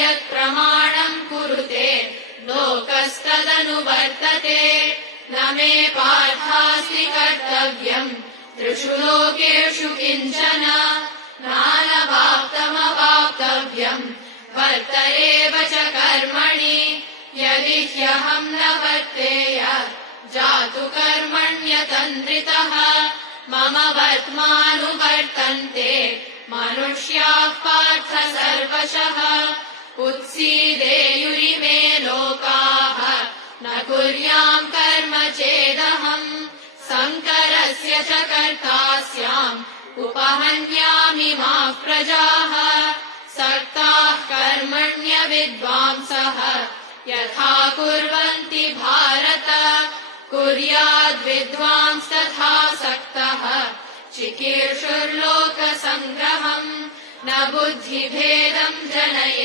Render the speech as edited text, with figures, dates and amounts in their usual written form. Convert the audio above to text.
यत् प्रमाणम् कुरुते लोकस्तदनुवर्तते न मे पार्थास्ति कर्तव्यम् त्रिषु लोकेषु किञ्चन नानवाप्तमवाप्तव्यम् वर्त एव च कर्मणि यदि ह्यहम् न वर्तेय जातु कर्मण्यतन्द्रितः मम वर्त्मानुवर्तन्ते मनुष्याः पार्थ सर्वशः उत्सीदेयुरिमे लोकाः न कुर्याम् कर्म चेदहम् संकरस्य च कर्ता स्याम् उपहन्यामि माः प्रजाः सक्ताः कर्मण्य विद्वांसः यथा कुर्वन्ति भारत कुर्याद्विद्वांस्तथा सक्तः चिकीर्षुर्लोकसङ्ग्रहम् न बुद्धिभेदम् जनयेत्।